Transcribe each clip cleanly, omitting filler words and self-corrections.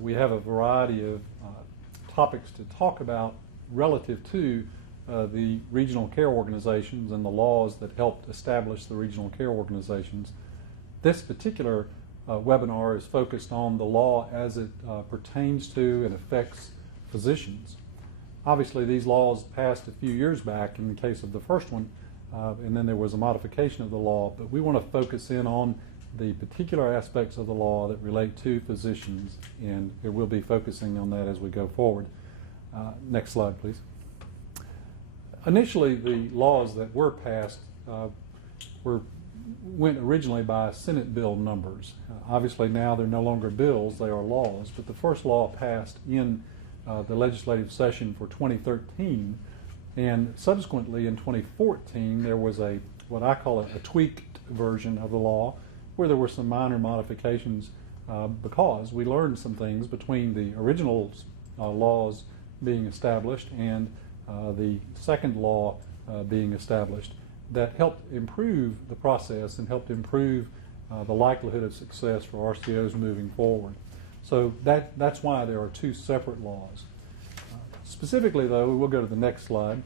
we have a variety of topics to talk about relative to the regional care organizations and the laws that helped establish the regional care organizations. This particular webinar is focused on the law as it pertains to and affects physicians. Obviously, these laws passed a few years back in the case of the first one, and then there was a modification of the law, but we want to focus in on the particular aspects of the law that relate to physicians, and we'll be focusing on that as we go forward. Next slide, please. Initially, the laws that were passed went originally by Senate bill numbers. Obviously now they're no longer bills, they are laws, but the first law passed in the legislative session for 2013, and subsequently in 2014 there was what I call a tweaked version of the law where there were some minor modifications because we learned some things between the original laws being established and the second law being established that helped improve the process and helped improve the likelihood of success for RCOs moving forward. So that's why there are two separate laws. Specifically, though, we'll go to the next slide.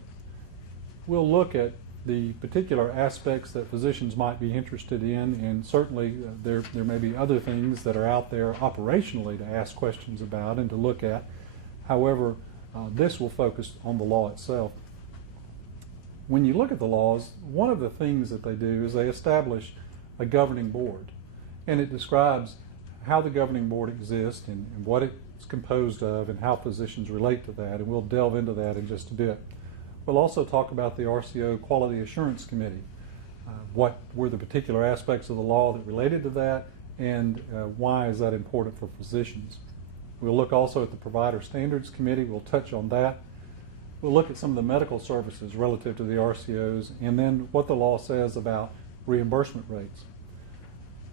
We'll look at the particular aspects that physicians might be interested in, and certainly there may be other things that are out there operationally to ask questions about and to look at. However, this will focus on the law itself. When you look at the laws, one of the things that they do is they establish a governing board, and it describes how the governing board exists and what it's composed of and how physicians relate to that, and we'll delve into that in just a bit. We'll also talk about the RCO Quality Assurance Committee. What were the particular aspects of the law that related to that, and why is that important for physicians? We'll look also at the Provider Standards Committee. We'll touch on that. We'll look at some of the medical services relative to the RCOs, and then what the law says about reimbursement rates.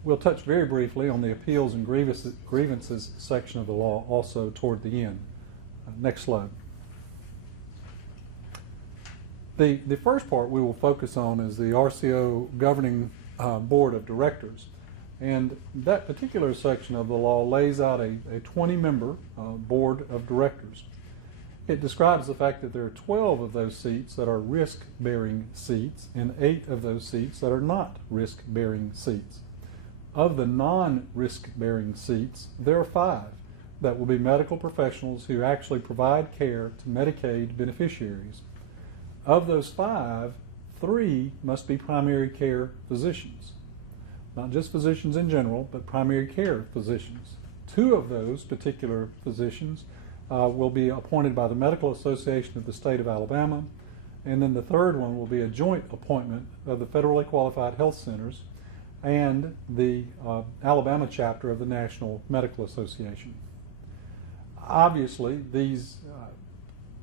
We'll touch very briefly on the Appeals and Grievances section of the law also toward the end. Next slide. The first part we will focus on is the RCO Governing Board of Directors. And that particular section of the law lays out a 20-member board of directors. It describes the fact that there are 12 of those seats that are risk-bearing seats and 8 of those seats that are not risk-bearing seats. Of the non-risk-bearing seats, there are 5 that will be medical professionals who actually provide care to Medicaid beneficiaries. Of those 5, 3 must be primary care physicians. Not just physicians in general, but primary care physicians. 2 of those particular physicians will be appointed by the Medical Association of the State of Alabama, and then the third one will be a joint appointment of the Federally Qualified Health Centers and the Alabama chapter of the National Medical Association. Obviously, these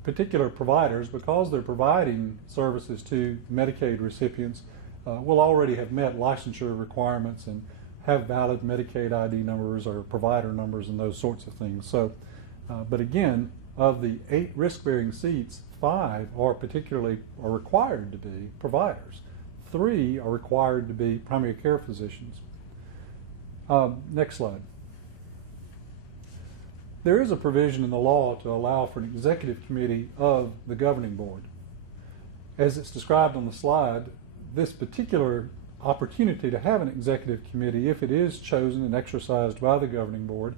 particular providers, because they're providing services to Medicaid recipients, will already have met licensure requirements and have valid Medicaid ID numbers or provider numbers and those sorts of things. So, but again, of the 8 risk-bearing seats, 5 are required to be providers. 3 are required to be primary care physicians. Next slide. There is a provision in the law to allow for an executive committee of the governing board. As it's described on the slide, this particular opportunity to have an executive committee, if it is chosen and exercised by the governing board,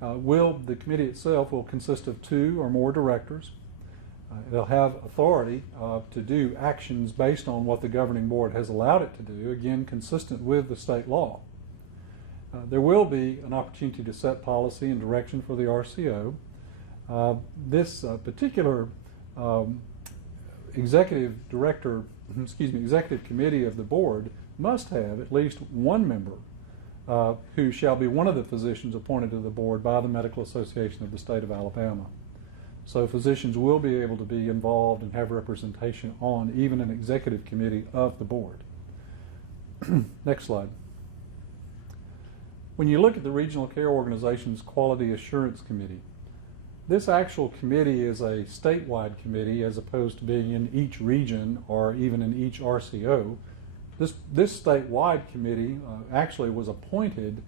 the committee itself will consist of 2 or more directors. It'll have authority to do actions based on what the governing board has allowed it to do, again consistent with the state law. There will be an opportunity to set policy and direction for the RCO. This particular executive committee of the board must have at least 1 member who shall be one of the physicians appointed to the board by the Medical Association of the State of Alabama. So physicians will be able to be involved and have representation on even an executive committee of the board. Next slide. When you look at the Regional Care Organization's Quality Assurance Committee, this actual committee is a statewide committee as opposed to being in each region or even in each RCO. This statewide committee actually was appointed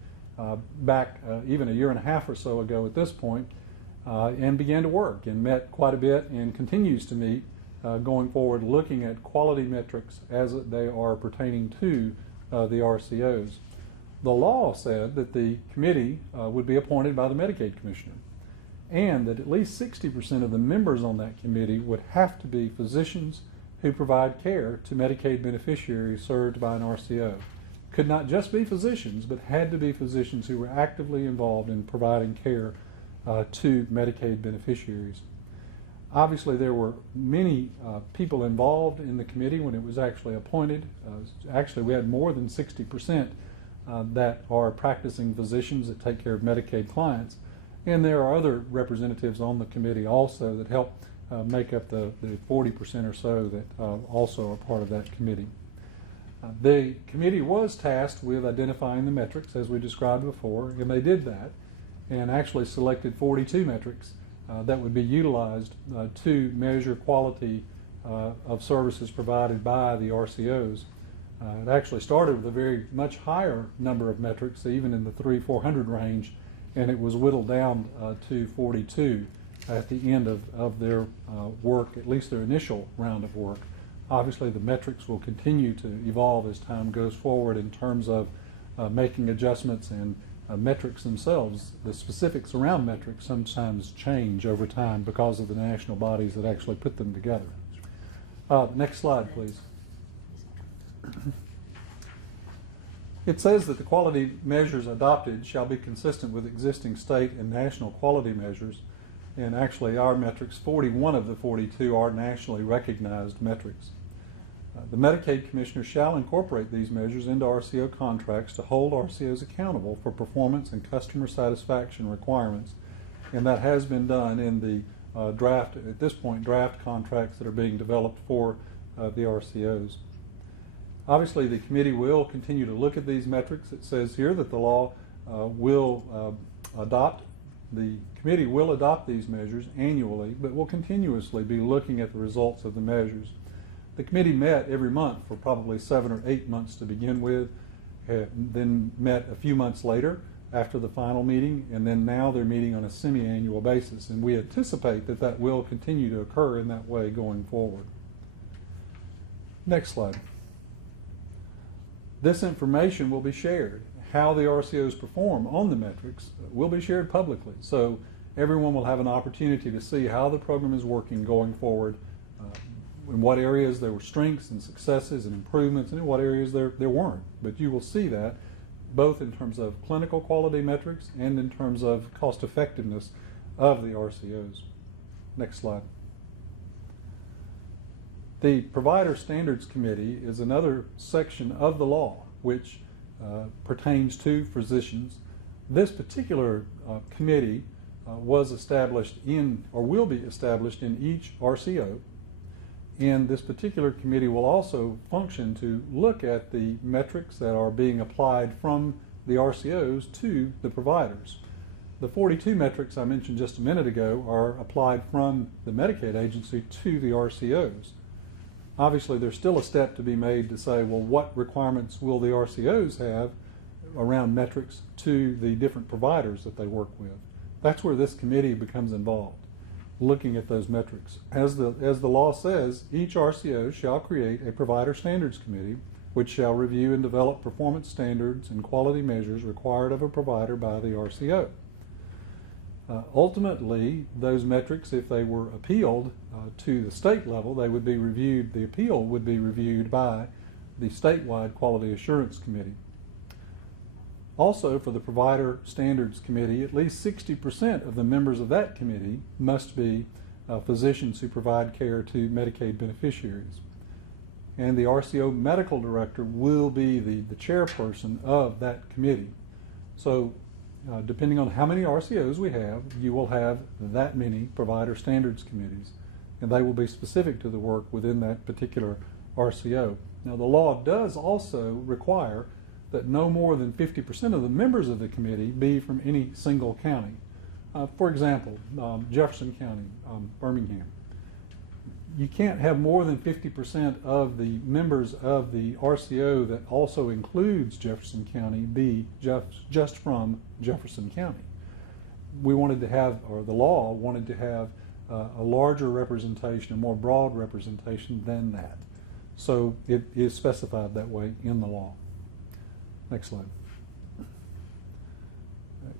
back even a year and a half or so ago at this point, and began to work and met quite a bit and continues to meet going forward, looking at quality metrics as they are pertaining to the RCOs. The law said that the committee would be appointed by the Medicaid Commissioner, and that at least 60% of the members on that committee would have to be physicians who provide care to Medicaid beneficiaries served by an RCO. Could not just be physicians, but had to be physicians who were actively involved in providing care to Medicaid beneficiaries. Obviously, there were many people involved in the committee when it was actually appointed. Actually, we had more than 60% that are practicing physicians that take care of Medicaid clients. And there are other representatives on the committee also that help make up the 40% or so that also are part of that committee. The committee was tasked with identifying the metrics as we described before, and they did that and actually selected 42 metrics that would be utilized to measure quality of services provided by the RCOs. It actually started with a very much higher number of metrics, even in the 300-400 range, and it was whittled down to 42 at the end of their work, at least their initial round of work. Obviously, the metrics will continue to evolve as time goes forward in terms of making adjustments, and metrics themselves, the specifics around metrics sometimes change over time because of the national bodies that actually put them together. Next slide, please. It says that the quality measures adopted shall be consistent with existing state and national quality measures, and actually our metrics, 41 of the 42 are nationally recognized metrics. The Medicaid Commissioner shall incorporate these measures into RCO contracts to hold RCOs accountable for performance and customer satisfaction requirements, and that has been done in the draft, at this point, draft contracts that are being developed for the RCOs. Obviously, the committee will continue to look at these metrics. It says here that the law the committee will adopt these measures annually, but will continuously be looking at the results of the measures. The committee met every month for probably 7 or 8 months to begin with, then met a few months later after the final meeting, and then now they're meeting on a semi-annual basis, and we anticipate that that will continue to occur in that way going forward. Next slide. This information will be shared. How the RCOs perform on the metrics will be shared publicly, so everyone will have an opportunity to see how the program is working going forward, in what areas there were strengths and successes and improvements, and in what areas there weren't. But you will see that both in terms of clinical quality metrics and in terms of cost effectiveness of the RCOs. Next slide. The Provider Standards Committee is another section of the law which pertains to physicians. This particular committee was established in, or will be established in each RCO, and this particular committee will also function to look at the metrics that are being applied from the RCOs to the providers. The 42 metrics I mentioned just a minute ago are applied from the Medicaid agency to the RCOs. Obviously, there's still a step to be made to say, well, what requirements will the RCOs have around metrics to the different providers that they work with? That's where this committee becomes involved, looking at those metrics. As the law says, each RCO shall create a Provider Standards Committee, which shall review and develop performance standards and quality measures required of a provider by the RCO. Ultimately, those metrics, if they were appealed to the state level, they would be reviewed, the appeal would be reviewed by the statewide Quality Assurance Committee. Also, for the Provider Standards Committee, at least 60% of the members of that committee must be physicians who provide care to Medicaid beneficiaries. And the RCO Medical Director will be the chairperson of that committee. So, depending on how many RCOs we have, you will have that many Provider Standards Committees, and they will be specific to the work within that particular RCO. Now, the law does also require that no more than 50% of the members of the committee be from any single county. For example, Jefferson County, Birmingham. you can't have more than 50% of the members of the RCO that also includes Jefferson County be just from Jefferson County. We wanted to have, or the law wanted to have, a larger representation, a more broad representation than that. So it is specified that way in the law. Next slide.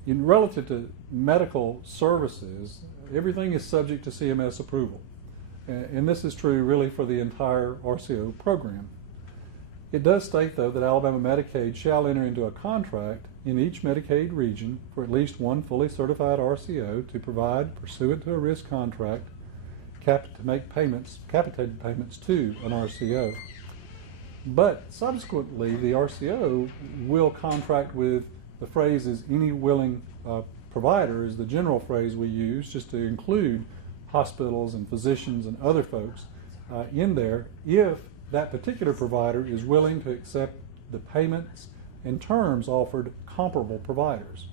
In relative to medical services, everything is subject to CMS approval. And this is true really for the entire RCO program. It does state, though, that Alabama Medicaid shall enter into a contract in each Medicaid region for at least one fully certified RCO to provide, pursuant to a risk contract, to make payments, capitated payments to an RCO. But subsequently, the RCO will contract with, the phrase is any willing provider is the general phrase we use just to include hospitals and physicians and other folks in there, if that particular provider is willing to accept the payments and terms offered comparable providers.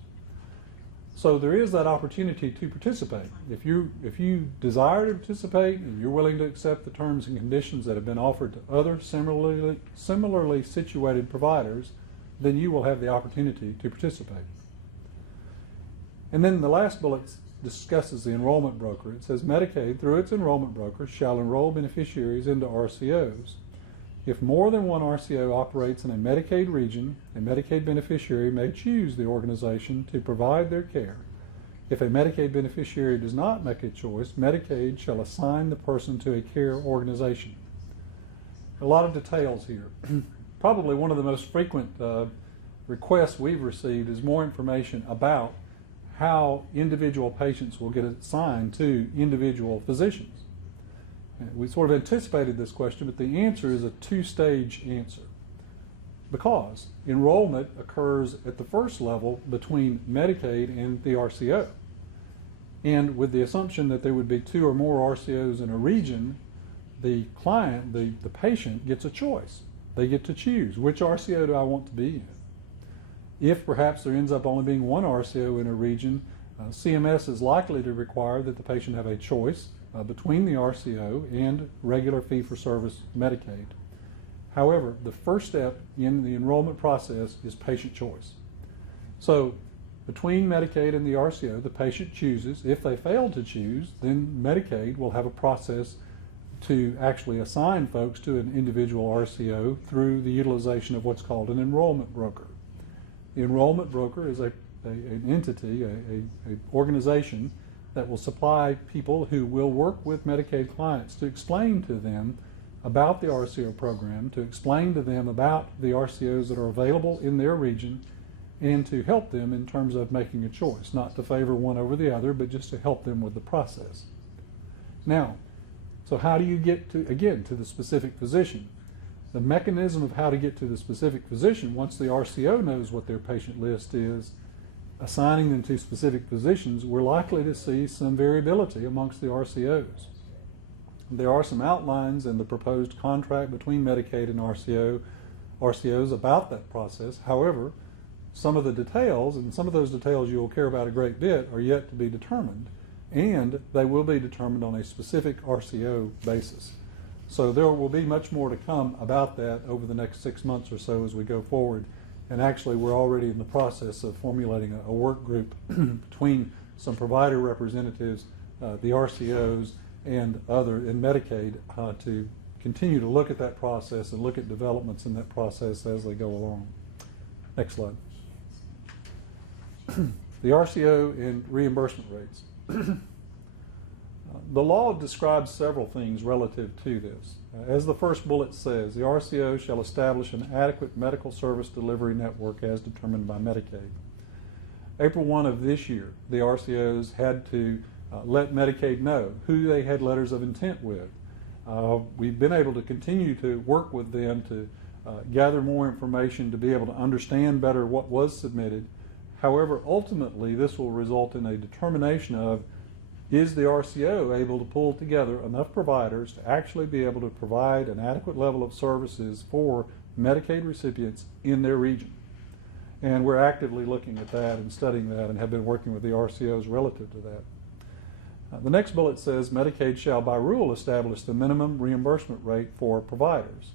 So there is that opportunity to participate. If you desire to participate and you're willing to accept the terms and conditions that have been offered to other similarly situated providers, then you will have the opportunity to participate. And then the last bullet discusses the enrollment broker. It says Medicaid, through its enrollment broker, shall enroll beneficiaries into RCOs. If more than one RCO operates in a Medicaid region, a Medicaid beneficiary may choose the organization to provide their care. If a Medicaid beneficiary does not make a choice, Medicaid shall assign the person to a care organization. A lot of details here. Probably one of the most frequent requests we've received is more information about how individual patients will get assigned to individual physicians. We sort of anticipated this question, but the answer is a two-stage answer, because enrollment occurs at the first level between Medicaid and the RCO. And with the assumption that there would be 2 or more RCOs in a region, the client, the patient, gets a choice. They get to choose, which RCO do I want to be in? If perhaps there ends up only being one RCO in a region, CMS is likely to require that the patient have a choice between the RCO and regular fee-for-service Medicaid. However, the first step in the enrollment process is patient choice. So between Medicaid and the RCO, the patient chooses. If they fail to choose, then Medicaid will have a process to actually assign folks to an individual RCO through the utilization of what's called an enrollment broker. The enrollment broker is an entity, an organization that will supply people who will work with Medicaid clients to explain to them about the RCO program, to explain to them about the RCOs that are available in their region, and to help them in terms of making a choice, not to favor one over the other, but just to help them with the process. Now, so how do you get to, again, to the specific physician? The mechanism of how to get to the specific physician, once the RCO knows what their patient list is, assigning them to specific physicians, we're likely to see some variability amongst the RCOs. There are some outlines in the proposed contract between Medicaid and RCOs about that process. However, some of the details, and some of those details you will care about a great bit, are yet to be determined, and they will be determined on a specific RCO basis. So there will be much more to come about that over the next 6 months or so as we go forward. And actually, we're already in the process of formulating a work group between some provider representatives, the RCOs, and Medicaid to continue to look at that process and look at developments in that process as they go along. Next slide. The RCO and reimbursement rates. The law describes several things relative to this. As the first bullet says, the RCO shall establish an adequate medical service delivery network as determined by Medicaid. April 1 of this year, the RCOs had to let Medicaid know who they had letters of intent with. We've been able to continue to work with them to gather more information to be able to understand better what was submitted. However, ultimately, this will result in a determination of, is the RCO able to pull together enough providers to actually be able to provide an adequate level of services for Medicaid recipients in their region? And we're actively looking at that and studying that and have been working with the RCOs relative to that. The next bullet says Medicaid shall by rule establish the minimum reimbursement rate for providers,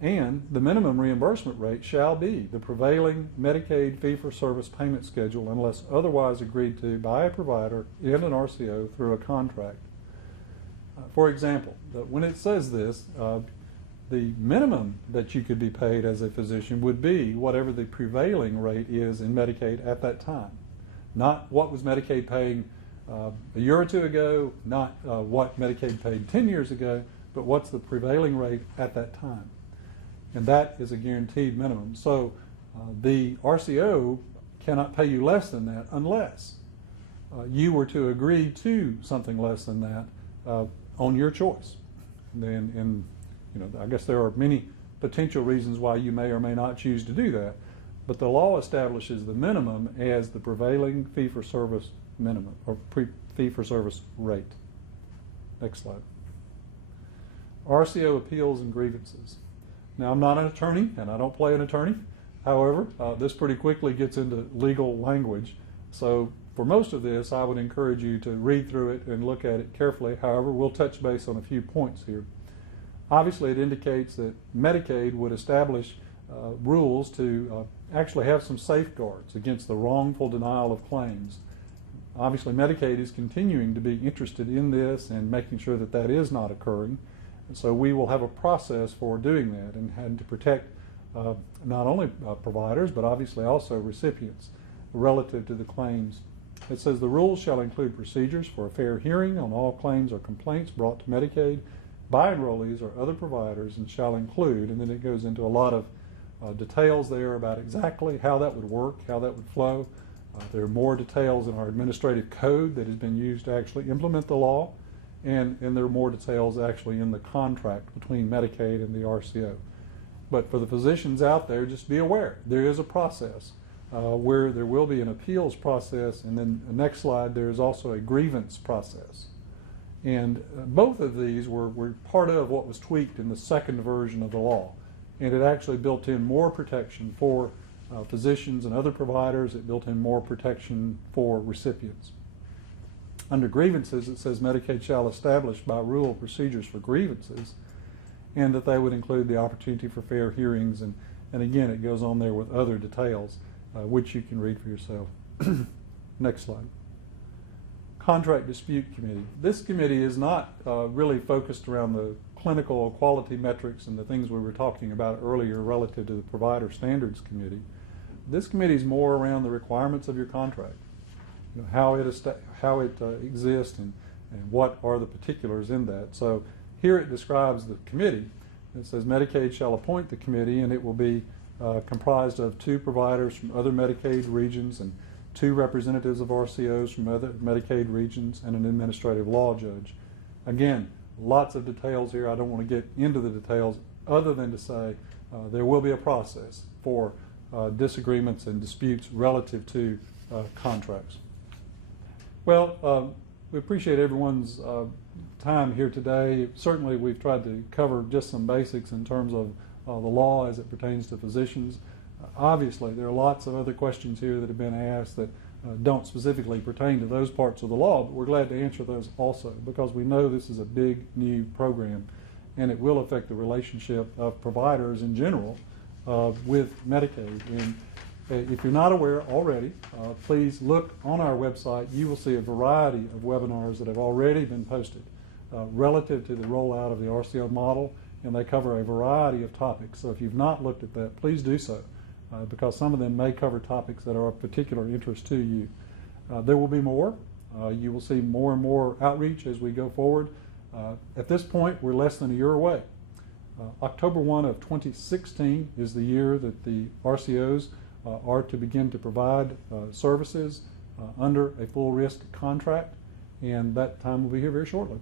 and the minimum reimbursement rate shall be the prevailing Medicaid fee-for-service payment schedule unless otherwise agreed to by a provider in an RCO through a contract. For example, when it says this, the minimum that you could be paid as a physician would be whatever the prevailing rate is in Medicaid at that time. Not what was Medicaid paying a year or two ago, not what Medicaid paid 10 years ago, but what's the prevailing rate at that time. And that is a guaranteed minimum. So the RCO cannot pay you less than that unless you were to agree to something less than that on your choice. And I guess there are many potential reasons why you may or may not choose to do that, but the law establishes the minimum as the prevailing fee-for-service minimum or fee-for-service rate. Next slide. RCO Appeals and Grievances. Now, I'm not an attorney and I don't play an attorney. However, this pretty quickly gets into legal language. So for most of this, I would encourage you to read through it and look at it carefully. However, we'll touch base on a few points here. Obviously, it indicates that Medicaid would establish rules to actually have some safeguards against the wrongful denial of claims. Obviously, Medicaid is continuing to be interested in this and making sure that that is not occurring. And so we will have a process for doing that and to protect not only providers, but obviously also recipients relative to the claims. It says the rules shall include procedures for a fair hearing on all claims or complaints brought to Medicaid by enrollees or other providers, and shall include, and then it goes into a lot of details there about exactly how that would work, how that would flow. There are more details in our administrative code that has been used to actually implement the law, and there are more details actually in the contract between Medicaid and the RCO. But for the physicians out there, just be aware, there is a process where there will be an appeals process, and then the next slide, there is also a grievance process. And both of these were part of what was tweaked in the second version of the law. And it actually built in more protection for physicians and other providers. It built in more protection for recipients. Under grievances, it says Medicaid shall establish by rule procedures for grievances, and that they would include the opportunity for fair hearings. And again, it goes on there with other details, which you can read for yourself. Next slide. Contract Dispute Committee. This committee is not really focused around the clinical quality metrics and the things we were talking about earlier relative to the Provider Standards Committee. This committee is more around the requirements of your contract, how it exists and what are the particulars in that. So here it describes the committee. It says Medicaid shall appoint the committee, and it will be comprised of 2 providers from other Medicaid regions and 2 representatives of RCOs from other Medicaid regions and an administrative law judge. Again, lots of details here. I don't want to get into the details other than to say there will be a process for disagreements and disputes relative to contracts. Well, we appreciate everyone's time here today. Certainly we've tried to cover just some basics in terms of the law as it pertains to physicians. Obviously, there are lots of other questions here that have been asked that don't specifically pertain to those parts of the law, but we're glad to answer those also because we know this is a big new program and it will affect the relationship of providers in general with Medicaid. And if you're not aware already, please look on our website. You will see a variety of webinars that have already been posted relative to the rollout of the RCO model, and they cover a variety of topics. So if you've not looked at that, please do so. Because some of them may cover topics that are of particular interest to you. There will be more. You will see more and more outreach as we go forward. At this point, we're less than a year away. October 1 of 2016 is the year that the RCOs are to begin to provide services under a full risk contract, and that time will be here very shortly.